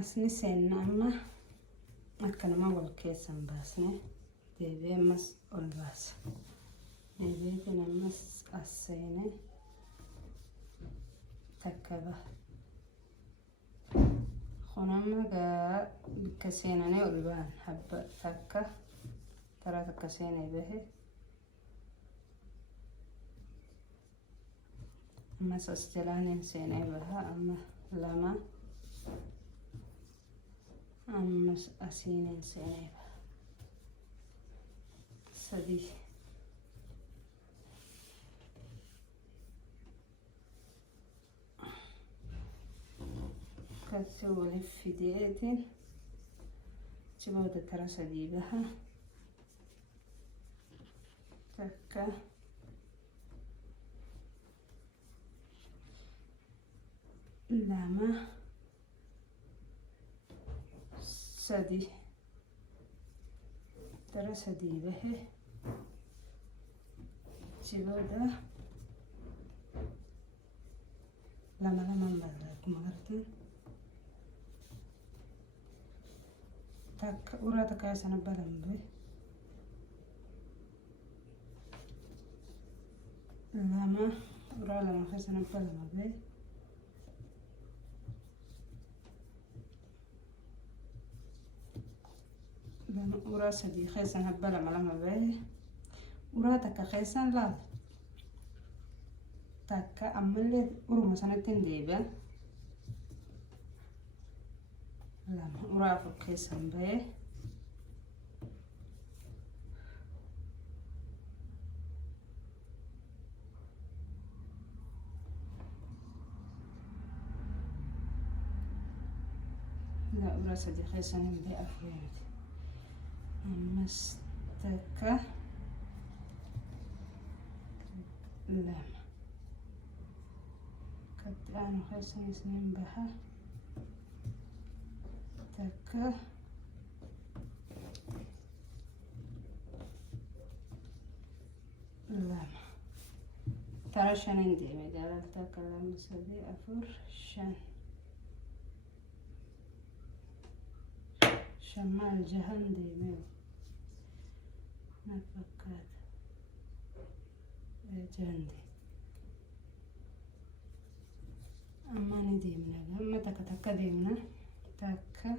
asni seenna amma akkanuma wal keessan baasne deebi'ee ammas ol baasa. Deebi'eetiin ammas as seene takka baha. Kun amma gaa bikka seenanii ol ba'an habba takka taraa takka seenee bahe. Ammas as jalaaniin seenee baha. Amma lama ammas asiiniin seenee baha. Sadii akkasi waliif fideetiin achi booda tara sadii baha. Takka lama sadii tara sadii bahe. Achi booda lama lamaan baha akkuma gartan. Takka uraa takka sana balan bahe. Lama uraa lama keessana balama bahe. Lama uraa sadii keessana balama lama bahe. Uraa takka keessan laal takka ammallee uruma sanatti hin deebi'an. Lama uraa afur keessan bahe. لا uraa sadii keessan hin bahe afuriiti. Ammas takka lama katti aanu keessan isinin baha. Takka lama tara shanin deeme jaalal takka lama sadii afur shan maal jahan deeme na fakkaata jahan deeme. Amma ni deemna amma takka deemna. Takka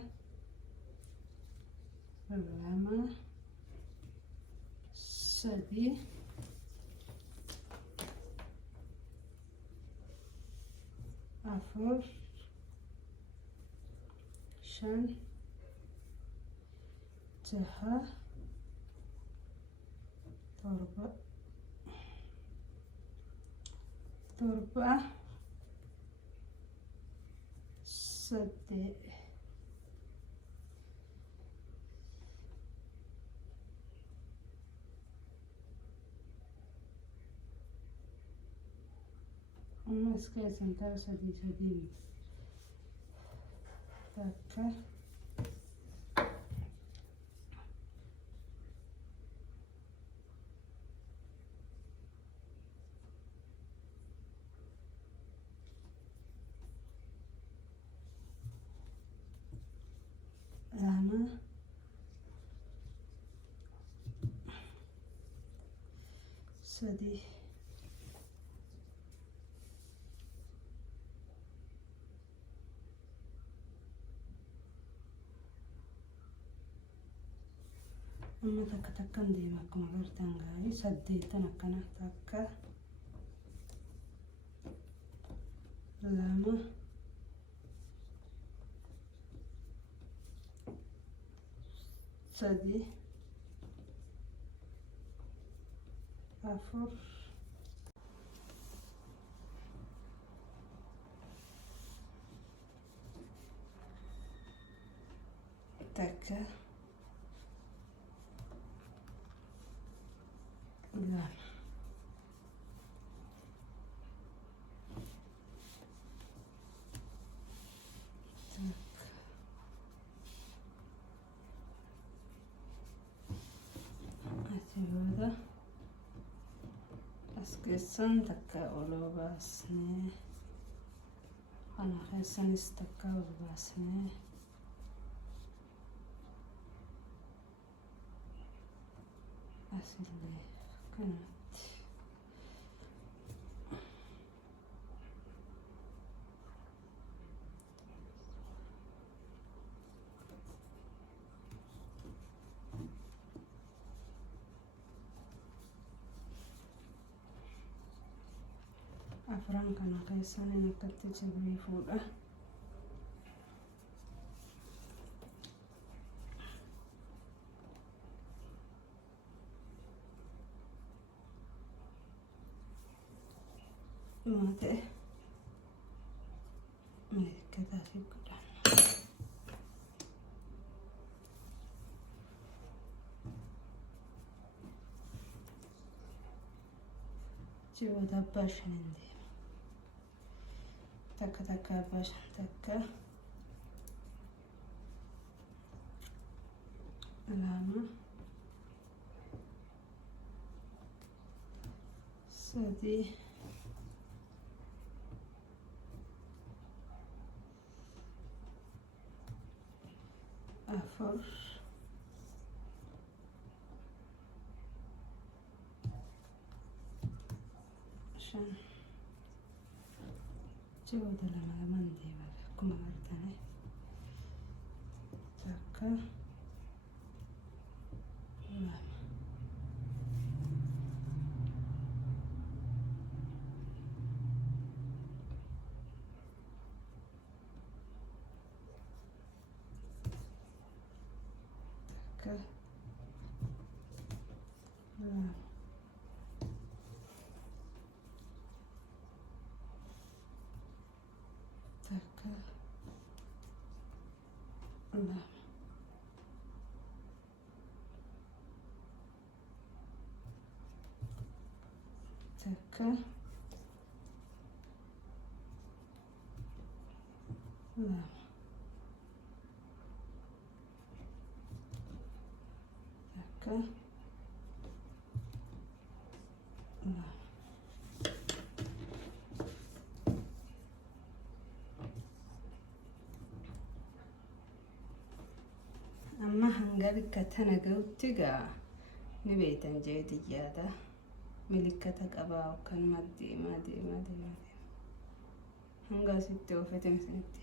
lama sadii afur shan jaha torba saddeet ammas keessan tara sadii takka lama sadii amma takkan deema akkuma gartan gaarii saddeettan akkana takka lama sadii afur takka lama booda as keessan takka ol baasne kana keessanis takka ol baasne asillee kanatti. Afran kana keessaan inni akkatti cibrii fuudha. Mate mereka fi godhan. Ciboota abbaa shanin deema. Takka abbaa shan takka lama sadii afur shan ciboota lama deema akkuma argitanii takka lama takka lama takka lama takka lama takka lama. Amma hanga bikka tana ga'utti gaa ni beektan jeediyyaadha. Milikkata qabaa kan deemaa. Hanga asitti oofetan isinitti.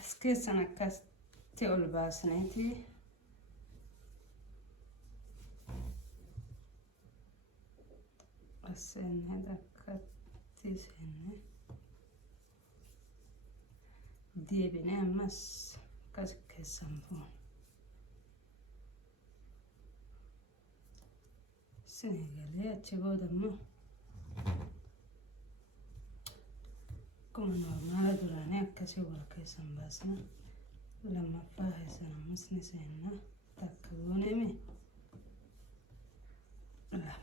As keessan akkasitti ol baasneeti asenne akkatti senne deebine ammas akkas keessan fuun sini galee achi booda immoo akkuma normaala duraanii akkasii wal keessan baasna lammaffaa keessan ammas ni seenna takka goonemi lama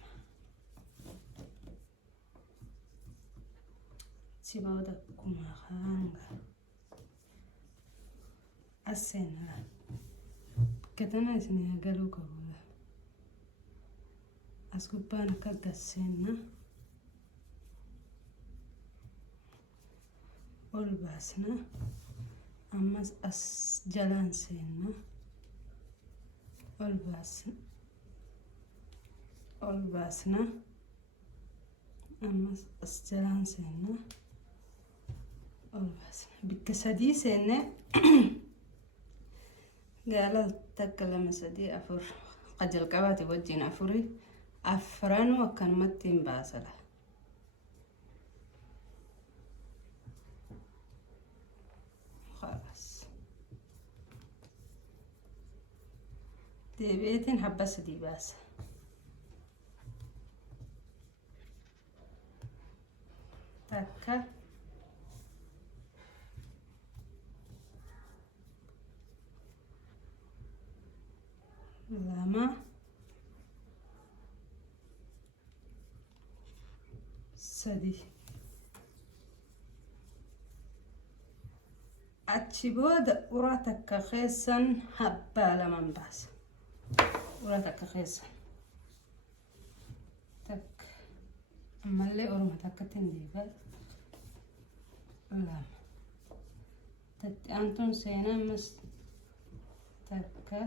achi booda akkuma hanga asseena katana isin galuu qabuudha. As gubbaan akka gasseenna ol baasna ammas as jalaan seenna ol baasna ammas as jalaan seenna ol baasna bikka sadii seenne gaala takka lama sadii afur qajal qabaate wajjin afuri afranu akkanumatti hin baasala. خلاص deebi'eetiin habba sadii baasa. Takka lama sadii achi booda uraa takka keessan habbaa laman baasa. Uraa takka keessan takka ammallee orma takkatti hin deebi'a lama antun seena mas takka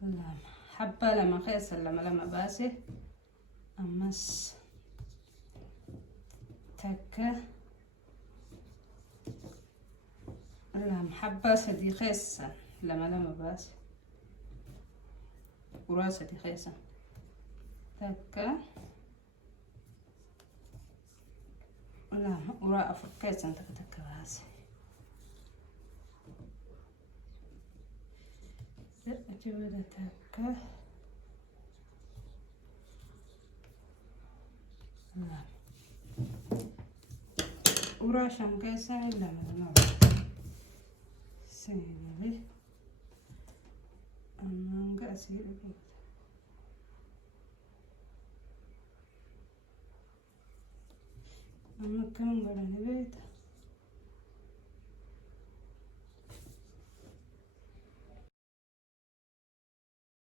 lama حبة لما خيسر لما باسه أمس تكة لما حبة سدي خيسر لما باسه وراسة دي خيسر تكة لما وراء فكيسن تكة باسه أجيب تكة لا وراشم كيسان إلا من سيدي أنا قاسي أما كم قرن بيت